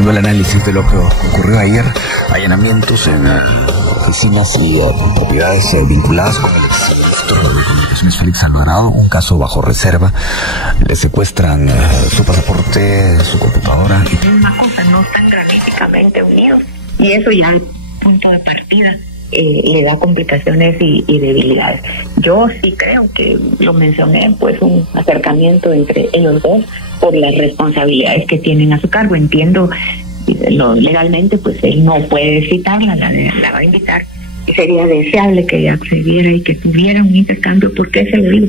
haciendo el análisis de lo que ocurrió ayer, allanamientos en oficinas y propiedades vinculadas con el exministro de Comunicaciones Félix Alvarado, un caso bajo reserva. Le secuestran su pasaporte, su computadora. Una cosa, no están gravísticamente unidos, y eso ya es punto de partida. Le da complicaciones y debilidades. Yo sí creo que lo mencioné, pues un acercamiento entre ellos dos por las responsabilidades que tienen a su cargo. Entiendo legalmente, pues él no puede citarla, la va a invitar, y sería deseable que ella accediera y que tuviera un intercambio. ¿Por qué se lo digo?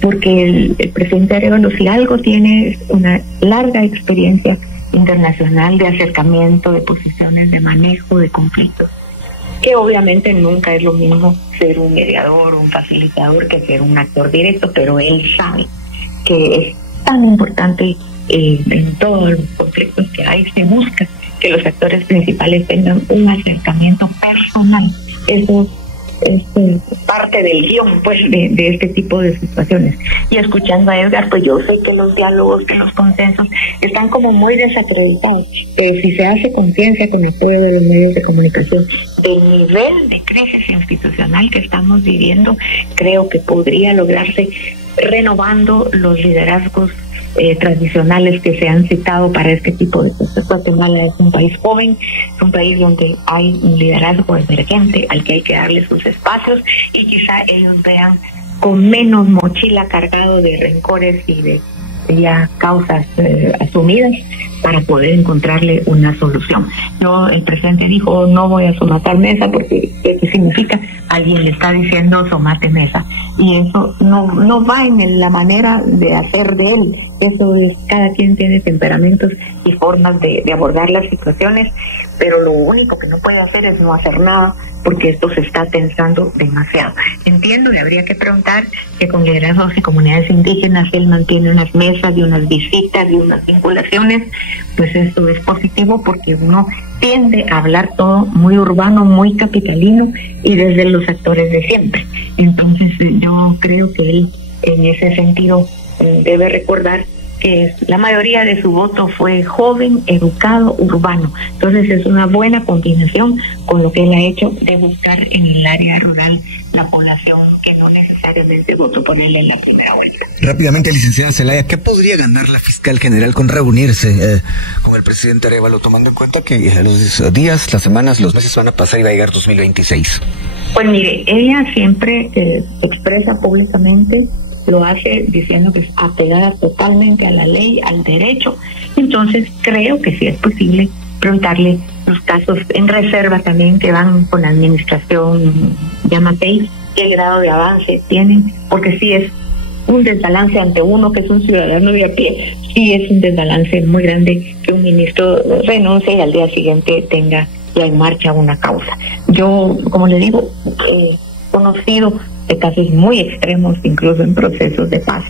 Porque el presidente Arévalo, si algo tiene, una larga experiencia internacional de acercamiento, de posiciones, de manejo de conflictos, que obviamente nunca es lo mismo ser un mediador o un facilitador que ser un actor directo, pero él sabe que es tan importante en todos los conflictos que hay, se busca que los actores principales tengan un acercamiento personal. Eso es parte del guión, pues, de este tipo de situaciones. Y escuchando a Edgar, pues yo sé que los diálogos, que los consensos están como muy desacreditados. Si se hace conciencia con el apoyo de los medios de comunicación del nivel de crisis institucional que estamos viviendo, creo que podría lograrse renovando los liderazgos tradicionales que se han citado para este tipo de cosas. Guatemala es un país joven, es un país donde hay un liderazgo emergente al que hay que darle sus espacios, y quizá ellos vean con menos mochila cargado de rencores y de ya causas asumidas para poder encontrarle una solución. El presidente dijo, no voy a somatar mesa, porque ¿qué significa? Alguien le está diciendo somate mesa, y eso no va en la manera de hacer de él. Eso es, cada quien tiene temperamentos y formas de abordar las situaciones, pero lo único que no puede hacer es no hacer nada, porque esto se está tensando demasiado. Entiendo, y habría que preguntar que con liderazgos y comunidades indígenas él mantiene unas mesas y unas visitas y unas vinculaciones, pues eso es positivo, porque uno tiende a hablar todo muy urbano, muy capitalino y desde los actores de siempre. Entonces yo creo que él en ese sentido debe recordar que la mayoría de su voto fue joven, educado, urbano. Entonces es una buena combinación con lo que él ha hecho de buscar en el área rural la población que no necesariamente votó por él en la primera vuelta. Rápidamente, licenciada Zelaya, ¿qué podría ganar la fiscal general con reunirse con el presidente Arévalo, tomando en cuenta que los días, las semanas, los meses van a pasar y va a llegar 2026? Pues mire, ella siempre expresa públicamente, lo hace diciendo que es apegada totalmente a la ley, al derecho. Entonces creo que sí es posible preguntarle los casos en reserva también que van con la administración Yamatei, qué grado de avance tienen, porque sí es un desbalance ante uno que es un ciudadano de a pie. Sí es un desbalance muy grande que un ministro renuncie y al día siguiente tenga ya en marcha una causa. Yo, como le digo, he conocido de casos muy extremos, incluso en procesos de paz,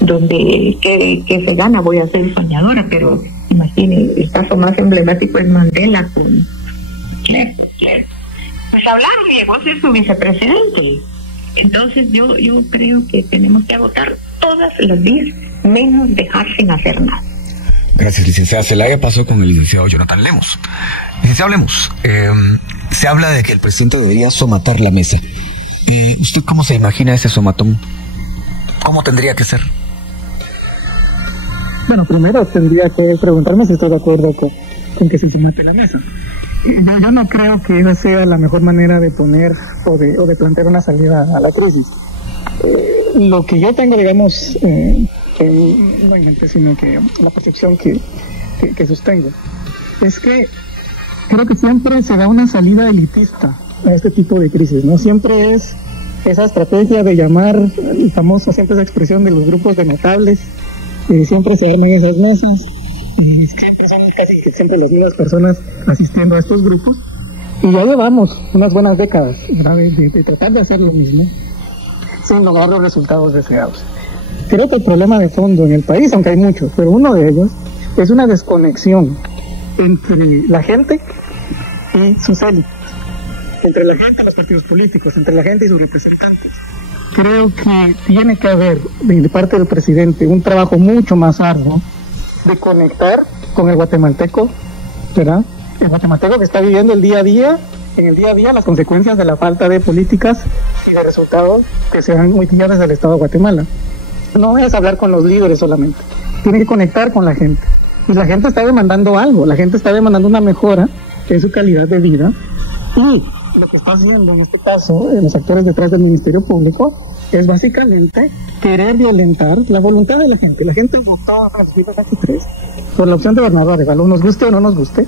donde que se gana. Voy a ser soñadora, pero imagine, el caso más emblemático es Mandela con Claire. Pues hablaron y llegó a ser su vicepresidente. Entonces yo creo que tenemos que agotar todas las vías, menos dejar sin hacer nada. Gracias, licenciada Zelaya. Pasó con el licenciado Jonathan Lemos. Licenciado Lemos, se habla de que el presidente debería somatar la mesa. ¿Y usted cómo se imagina ese somatón? ¿Cómo tendría que ser? Bueno, primero tendría que preguntarme si estoy de acuerdo con que se somate la mesa. Yo no creo que esa sea la mejor manera de poner o de plantear una salida a la crisis. Lo que yo tengo, digamos, que no en mente, sino que la percepción que sostengo, es que creo que siempre se da una salida elitista a este tipo de crisis, ¿no? Siempre es esa estrategia de llamar, el famoso, siempre esa expresión de los grupos de notables, siempre se arman esas mesas, y siempre son casi siempre las mismas personas asistiendo a estos grupos, y ya llevamos unas buenas décadas, ¿verdad?, de tratar de hacer lo mismo sin lograr los resultados deseados. Creo que el problema de fondo en el país, aunque hay muchos, pero uno de ellos es una desconexión entre la gente y sus élites, entre la gente y los partidos políticos, entre la gente y sus representantes. Creo que tiene que haber de parte del presidente un trabajo mucho más arduo de conectar con el guatemalteco ¿verdad? El guatemalteco que está viviendo el día a día, en el día a día, las consecuencias de la falta de políticas y de resultados que se han multiplicado desde el Estado de Guatemala. No es hablar con los líderes solamente, tiene que conectar con la gente. Y la gente está demandando algo, la gente está demandando una mejora en su calidad de vida. Y lo que está haciendo en este caso los actores detrás del Ministerio Público es básicamente querer violentar la voluntad de la gente. La gente votó en el 2023 por la opción de Bernardo Arévalo, nos guste o no nos guste.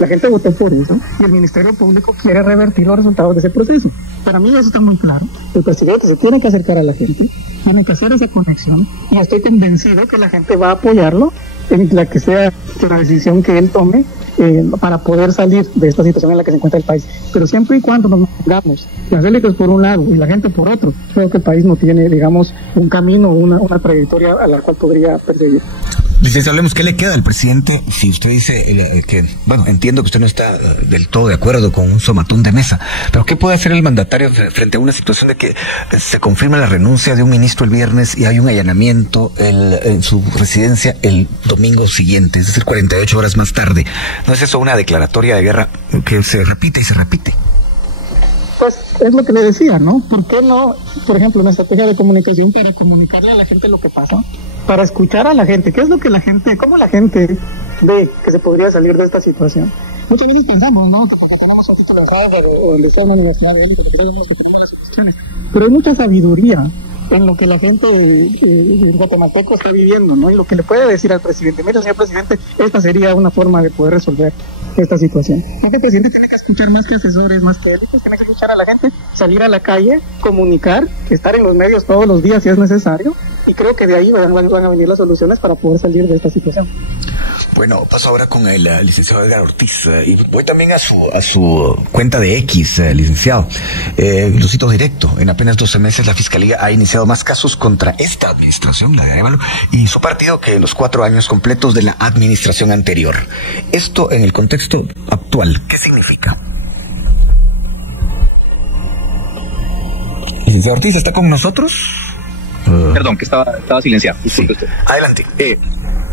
La gente votó por eso y el Ministerio Público quiere revertir los resultados de ese proceso. Para mí eso está muy claro. El presidente se tiene que acercar a la gente, tiene que hacer esa conexión y estoy convencido que la gente va a apoyarlo en la que sea la decisión que él tome para poder salir de esta situación en la que se encuentra el país. Pero siempre y cuando nos mantengamos las élites por un lado y la gente por otro, creo que el país no tiene, digamos, un camino o una trayectoria a la cual podría perseguir. Licenciado, hablemos, ¿qué le queda al presidente si usted dice que, bueno, entiendo que usted no está del todo de acuerdo con un somatón de mesa, pero qué puede hacer el mandatario frente a una situación de que se confirma la renuncia de un ministro el viernes y hay un allanamiento en su residencia el domingo siguiente, es decir, 48 horas más tarde? ¿No es eso una declaratoria de guerra que se repite y se repite? Pues es lo que le decía, ¿no? ¿Por qué no, por ejemplo, una estrategia de comunicación para comunicarle a la gente lo que pasa? Para escuchar a la gente, ¿qué es lo que la gente, cómo la gente ve que se podría salir de esta situación? Muchas veces pensamos, ¿no? Que porque tenemos un título de Harvard o donde está una universidad, pero hay mucha sabiduría en lo que la gente guatemalteco está viviendo, ¿no? Y lo que le puede decir al presidente, mira, señor presidente, esta sería una forma de poder resolver esta situación. El presidente tiene que escuchar más que asesores, más que élites, tiene que escuchar a la gente, salir a la calle, comunicar, estar en los medios todos los días si es necesario, y creo que de ahí van a venir las soluciones para poder salir de esta situación. Bueno, paso ahora con el licenciado Edgar Ortiz y voy también a su cuenta de X, licenciado. Lo cito directo, en apenas 12 meses la Fiscalía ha iniciado más casos contra esta administración, la de Arévalo, y su partido que en los 4 años completos de la administración anterior. Esto en el contexto actual, ¿qué significa? Licenciado Ortiz, ¿está con nosotros? Perdón, que estaba silenciado. Disculpe usted. Adelante.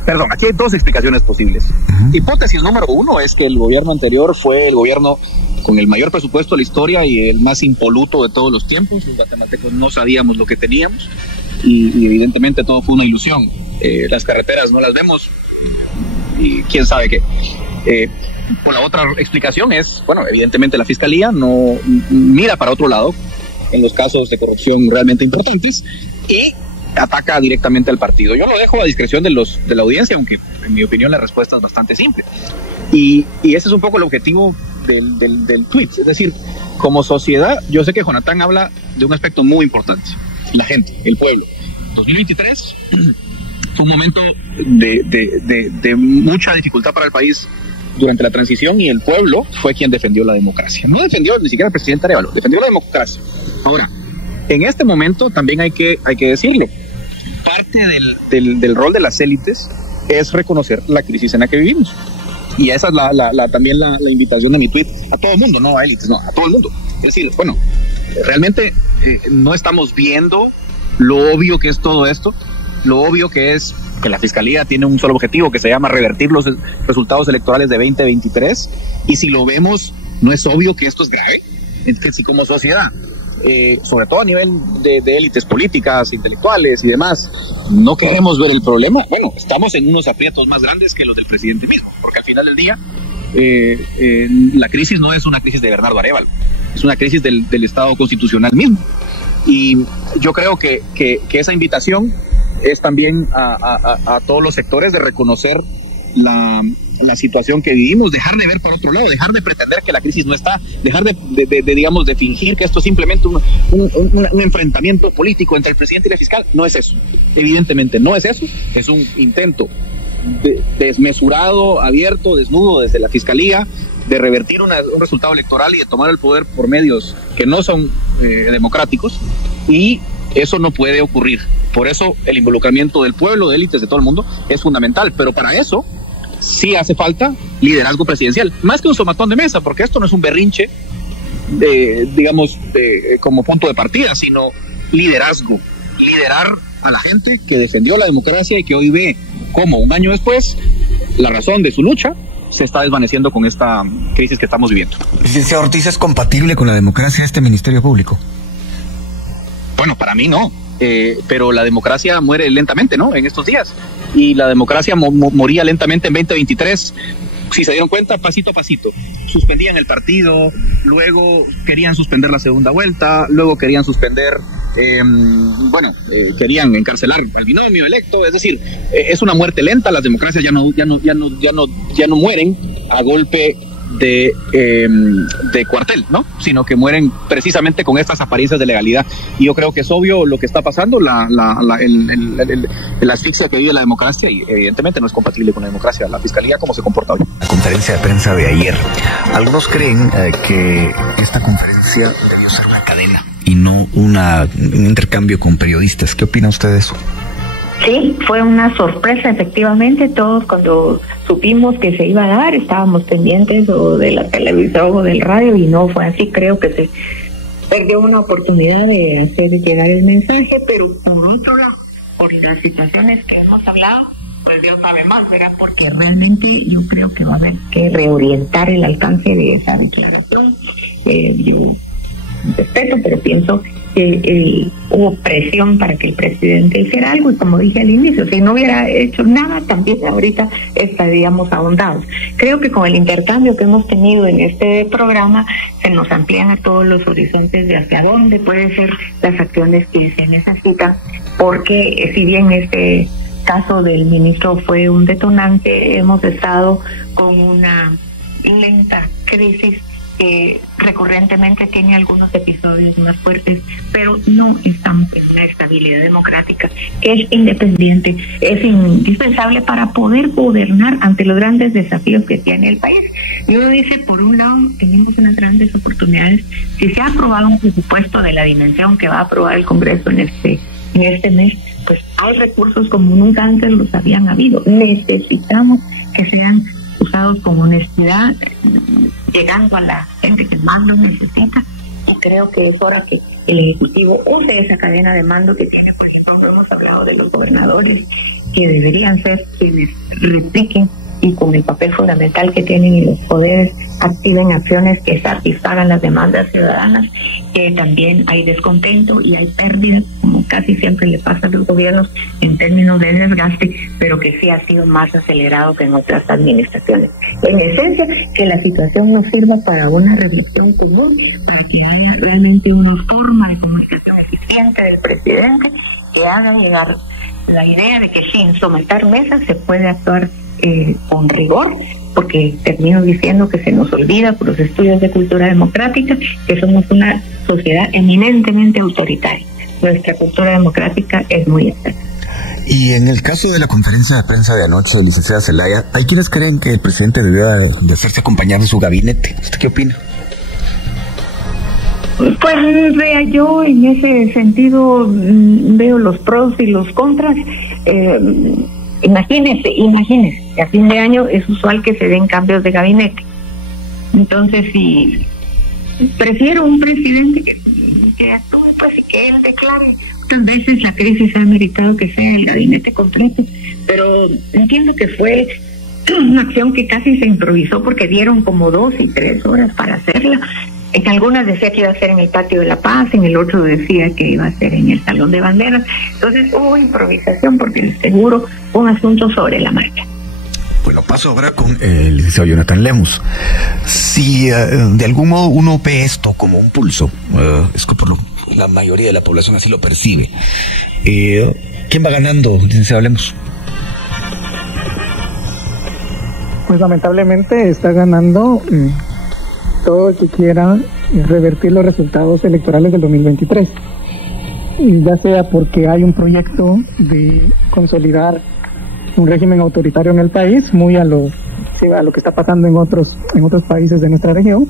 Perdón, aquí hay 2 explicaciones posibles. Hipótesis número 1 es que el gobierno anterior fue el gobierno con el mayor presupuesto de la historia y el más impoluto de todos los tiempos. Los guatemaltecos no sabíamos lo que teníamos y evidentemente todo fue una ilusión. Las carreteras no las vemos y quién sabe qué. Por la otra explicación es, bueno, evidentemente la Fiscalía no mira para otro lado en los casos de corrupción realmente importantes y ataca directamente al partido. Yo lo dejo a discreción de la audiencia, aunque en mi opinión la respuesta es bastante simple. Y ese es un poco el objetivo del tweet. Es decir, como sociedad, yo sé que Jonathan habla de un aspecto muy importante. La gente, el pueblo. 2023 fue un momento de mucha dificultad para el país durante la transición y el pueblo fue quien defendió la democracia. No defendió ni siquiera el presidente Arévalo, defendió la democracia. Ahora, en este momento también hay que decirlo, parte del rol de las élites es reconocer la crisis en la que vivimos. Y esa es también la invitación de mi tweet a todo el mundo, no a élites, no, a todo el mundo. Es decir, bueno, realmente no estamos viendo lo obvio que es todo esto, lo obvio que es que la Fiscalía tiene un solo objetivo que se llama revertir los resultados electorales de 2023, y si lo vemos, ¿no es obvio que esto es grave? Es que si como sociedad, sobre todo a nivel de élites políticas, intelectuales y demás, no queremos ver el problema, bueno, estamos en unos aprietos más grandes que los del presidente mismo, porque al final del día la crisis no es una crisis de Bernardo Arévalo, es una crisis del Estado constitucional mismo. Y yo creo que esa invitación es también a todos los sectores de reconocer la situación que vivimos, dejar de ver por otro lado, dejar de pretender que la crisis no está, dejar de fingir que esto es simplemente un enfrentamiento político entre el presidente y la fiscal. No es eso, evidentemente no es eso, es un intento desmesurado, abierto, desnudo desde la Fiscalía de revertir un resultado electoral y de tomar el poder por medios que no son democráticos, y eso no puede ocurrir. Por eso el involucramiento del pueblo, de élites, de todo el mundo, es fundamental, pero para eso sí hace falta liderazgo presidencial, más que un somatón de mesa, porque esto no es un berrinche, como punto de partida, sino liderazgo, liderar a la gente que defendió la democracia y que hoy ve cómo un año después la razón de su lucha se está desvaneciendo con esta crisis que estamos viviendo. Licenciado Ortiz, ¿es compatible con la democracia este Ministerio Público? Bueno, para mí no, pero la democracia muere lentamente, ¿no? En estos días. Y la democracia moría lentamente en 2023. Si se dieron cuenta, pasito a pasito. Suspendían el partido, luego querían suspender la segunda vuelta, luego querían suspender, querían encarcelar al binomio electo. Es decir, es una muerte lenta. Las democracias ya no mueren a golpe de cuartel, ¿no? Sino que mueren precisamente con estas apariencias de legalidad. Y yo creo que es obvio lo que está pasando, la asfixia que vive la democracia, y evidentemente no es compatible con la democracia, la fiscalía como se comporta hoy. La conferencia de prensa de ayer, algunos creen que esta conferencia debió ser una cadena y no un intercambio con periodistas. ¿Qué opina usted de eso? Sí, fue una sorpresa, efectivamente. Todos cuando supimos que se iba a dar estábamos pendientes o de la televisión o del radio, y no fue así. Creo que se perdió una oportunidad de hacer llegar el mensaje, pero por otro lado, por las situaciones que hemos hablado, pues Dios sabe más, ¿verdad? Porque realmente yo creo que va a haber que reorientar el alcance de esa declaración. Yo respeto, pero pienso que hubo presión para que el presidente hiciera algo, y como dije al inicio, si no hubiera hecho nada, también ahorita estaríamos ahondados. Creo que con el intercambio que hemos tenido en este programa se nos amplían a todos los horizontes de hacia dónde pueden ser las acciones que se necesitan, porque si bien este caso del ministro fue un detonante, hemos estado con una lenta crisis que recurrentemente tiene algunos episodios más fuertes, pero no estamos en una estabilidad democrática que es independiente, es indispensable para poder gobernar ante los grandes desafíos que tiene el país. Yo dije, por un lado, tenemos unas grandes oportunidades. Si se ha aprobado un presupuesto de la dimensión que va a aprobar el Congreso en este mes, pues hay recursos como nunca antes los habían habido. Necesitamos que sean usados con honestidad, llegando a la gente que más lo necesita, y creo que es hora que el Ejecutivo use esa cadena de mando que tiene. Por ejemplo, hemos hablado de los gobernadores, que deberían ser quienes repliquen y con el papel fundamental que tienen en los poderes, activen acciones que satisfagan las demandas ciudadanas, que también hay descontento y hay pérdidas, como casi siempre le pasa a los gobiernos en términos de desgaste, pero que sí ha sido más acelerado que en otras administraciones. En esencia, que la situación nos sirva para una reflexión común, para que haya realmente una forma de comunicación eficiente del presidente, que haga llegar la idea de que sin someter mesas se puede actuar con rigor, porque termino diciendo que se nos olvida por los estudios de cultura democrática que somos una sociedad eminentemente autoritaria. Nuestra cultura democrática es muy escasa. Y en el caso de la conferencia de prensa de anoche, licenciada Zelaya, hay quienes creen que el presidente debió de hacerse acompañar de su gabinete. ¿Usted qué opina? Pues vea, yo en ese sentido veo los pros y los contras. Imagínese, a fin de año es usual que se den cambios de gabinete. Entonces, si prefiero un presidente que actúe, pues, y que él declare. Muchas veces la crisis ha meritado que sea el gabinete completo, pero entiendo que fue una acción que casi se improvisó, porque dieron como 2 y 3 horas para hacerla. En algunas decía que iba a ser en el Patio de la Paz, en el otro decía que iba a ser en el Salón de Banderas. Entonces hubo improvisación, porque seguro un asunto sobre la marcha. Bueno, paso ahora con el licenciado Jonathan Lemus. Si de algún modo uno ve esto como un pulso, es que la mayoría de la población así lo percibe, ¿quién va ganando, licenciado Lemus? Pues lamentablemente está ganando todo el que quiera revertir los resultados electorales del 2023, ya sea porque hay un proyecto de consolidar un régimen autoritario en el país, muy a lo que está pasando en otros países de nuestra región,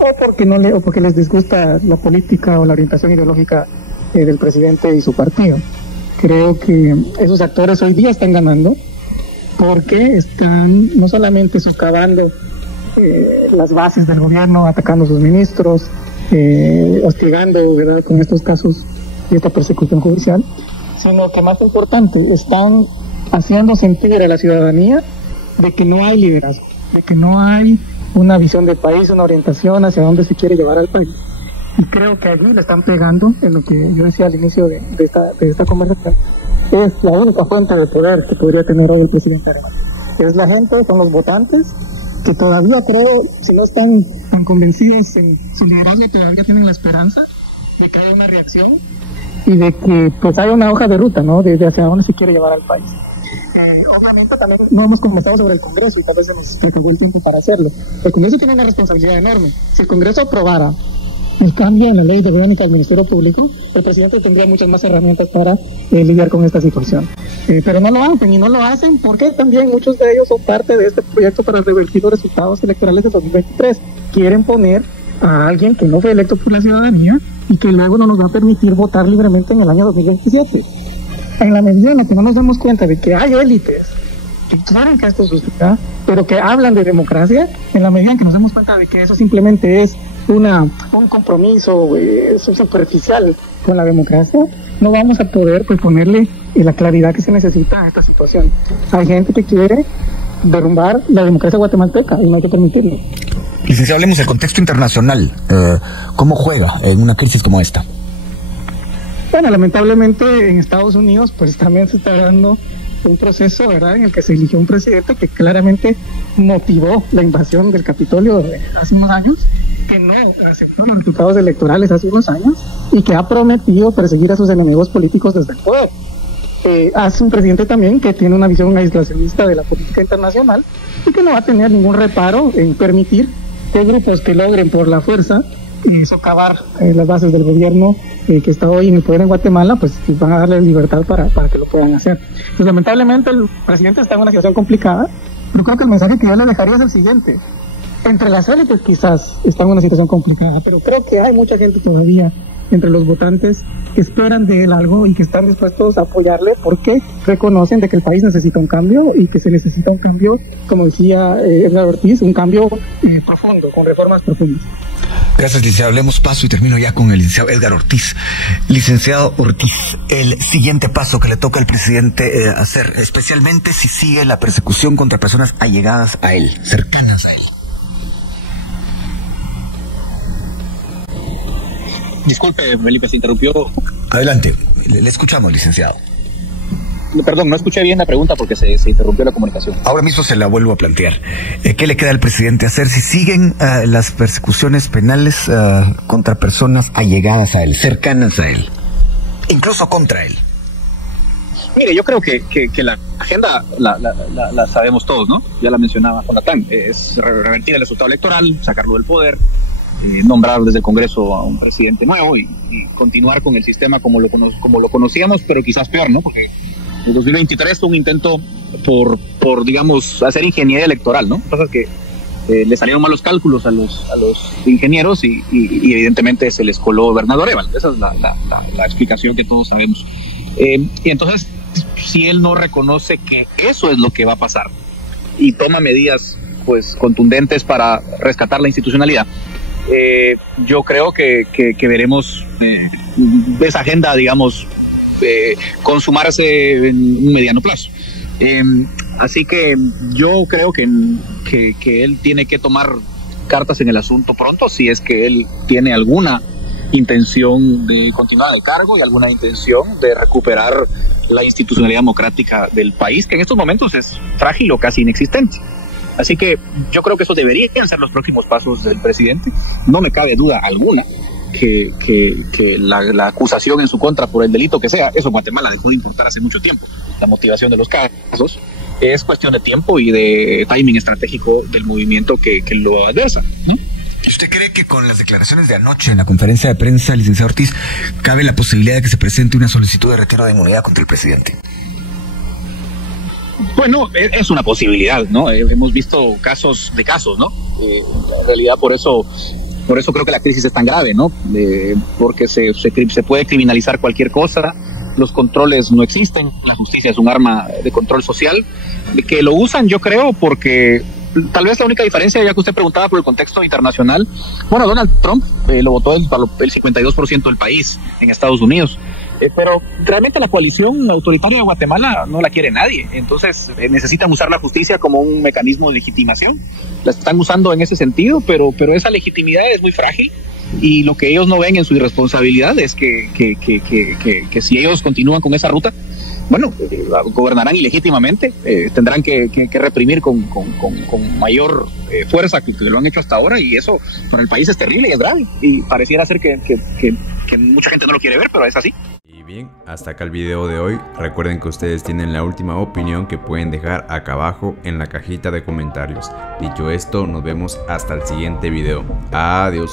o porque les disgusta la política o la orientación ideológica del presidente y su partido. Creo que esos actores hoy día están ganando porque están no solamente socavando las bases del gobierno, atacando a sus ministros, hostigando, ¿verdad?, con estos casos y esta persecución judicial, sino que, más importante, están haciendo sentir a la ciudadanía de que no hay liderazgo, de que no hay una visión del país, una orientación hacia dónde se quiere llevar al país. Y creo que allí le están pegando en lo que yo decía al inicio de esta conversación. Es la única fuente de poder que podría tener hoy el presidente Arevalo. Es la gente, son los votantes, que todavía creo, si no están tan convencidos en su liderazgo, y todavía tienen la esperanza de que haya una reacción y de que pues haya una hoja de ruta, ¿no? De hacia dónde se quiere llevar al país. Obviamente también no hemos conversado sobre el Congreso y tal vez se nos acabó el tiempo para hacerlo. El Congreso tiene una responsabilidad enorme. Si el Congreso aprobara el cambio en la ley orgánica del Ministerio Público, el presidente tendría muchas más herramientas para lidiar con esta situación. Pero no lo hacen, y no lo hacen porque también muchos de ellos son parte de este proyecto para revertir los resultados electorales de 2023. Quieren poner a alguien que no fue electo por la ciudadanía y que luego no nos va a permitir votar libremente en el año 2027. En la medida en la que no nos damos cuenta de que hay élites que quieren que esto suceda, pero que hablan de democracia, en la medida en que nos damos cuenta de que eso simplemente es un compromiso superficial con la democracia, no vamos a poder pues ponerle la claridad que se necesita a esta situación. Hay gente que quiere derrumbar la democracia guatemalteca y no hay que permitirlo. Licenciado, hablemos del contexto internacional. ¿Cómo juega en una crisis como esta? Bueno, lamentablemente en Estados Unidos pues también se está dando un proceso, ¿verdad?, en el que se eligió un presidente que claramente motivó la invasión del Capitolio hace unos años, que no aceptó los resultados electorales hace unos años y que ha prometido perseguir a sus enemigos políticos desde el poder. Hace un presidente también que tiene una visión aislacionista de la política internacional y que no va a tener ningún reparo en permitir que grupos que logren por la fuerza socavar las bases del gobierno que está hoy en el poder en Guatemala, pues van a darle libertad para que lo puedan hacer. Pues lamentablemente el presidente está en una situación complicada. Yo creo que el mensaje que yo le dejaría es el siguiente: entre las élites quizás está en una situación complicada, pero creo que hay mucha gente todavía entre los votantes que esperan de él algo y que están dispuestos a apoyarle porque reconocen de que el país necesita un cambio y que se necesita un cambio, como decía Edgar Ortiz, un cambio profundo, con reformas profundas. Gracias, licenciado. Hablemos paso y termino ya con el licenciado Edgar Ortiz. Licenciado Ortiz, el siguiente paso que le toca al presidente hacer, especialmente si sigue la persecución contra personas allegadas a él, cercanas a él. Disculpe, Felipe, se interrumpió. Adelante, le escuchamos, licenciado. Perdón, no escuché bien la pregunta porque se interrumpió la comunicación. Ahora mismo se la vuelvo a plantear. ¿Qué le queda al presidente hacer si siguen las persecuciones penales contra personas allegadas a él, cercanas a él, incluso contra él? Mire, yo creo que la agenda la sabemos todos, ¿no? Ya la mencionaba Jonathan. Es revertir el resultado electoral, sacarlo del poder, nombrar desde el Congreso a un presidente nuevo y continuar con el sistema como lo conocíamos, pero quizás peor, ¿no? Porque el 2023 fue un intento por digamos, hacer ingeniería electoral, ¿no? Pasa que le salieron malos cálculos a los ingenieros y evidentemente se les coló Bernardo Arévalo. Esa es la explicación que todos sabemos. Y entonces, si él no reconoce que eso es lo que va a pasar y toma medidas pues contundentes para rescatar la institucionalidad, yo creo que veremos esa agenda, digamos, consumarse en un mediano plazo. Así que yo creo que él tiene que tomar cartas en el asunto pronto, si es que él tiene alguna intención de continuar el cargo y alguna intención de recuperar la institucionalidad democrática del país, que en estos momentos es frágil o casi inexistente. Así que yo creo que esos deberían ser los próximos pasos del presidente. No me cabe duda alguna que la acusación en su contra por el delito que sea, eso en Guatemala dejó de importar hace mucho tiempo. La motivación de los casos es cuestión de tiempo y de timing estratégico del movimiento que lo adversa, ¿no? ¿Usted cree que con las declaraciones de anoche en la conferencia de prensa, licenciado Ortiz, cabe la posibilidad de que se presente una solicitud de retiro de inmunidad contra el presidente? Bueno, es una posibilidad, ¿no? Hemos visto casos, ¿no? En realidad por eso creo que la crisis es tan grave, ¿no? Porque se puede criminalizar cualquier cosa, los controles no existen, la justicia es un arma de control social, que lo usan, yo creo, porque tal vez la única diferencia, ya que usted preguntaba por el contexto internacional, bueno, Donald Trump lo votó el 52% del país en Estados Unidos. pero realmente la coalición autoritaria de Guatemala no la quiere nadie, entonces necesitan usar la justicia como un mecanismo de legitimación. La están usando en ese sentido, pero esa legitimidad es muy frágil, y lo que ellos no ven en su irresponsabilidad es que si ellos continúan con esa ruta, bueno, gobernarán ilegítimamente, tendrán que reprimir con mayor fuerza que lo han hecho hasta ahora, y eso para el país es terrible y es grave, y pareciera ser que mucha gente no lo quiere ver, pero es así. Y bien, hasta acá el video de hoy. Recuerden que ustedes tienen la última opinión que pueden dejar acá abajo en la cajita de comentarios. Dicho esto, nos vemos hasta el siguiente video. Adiós.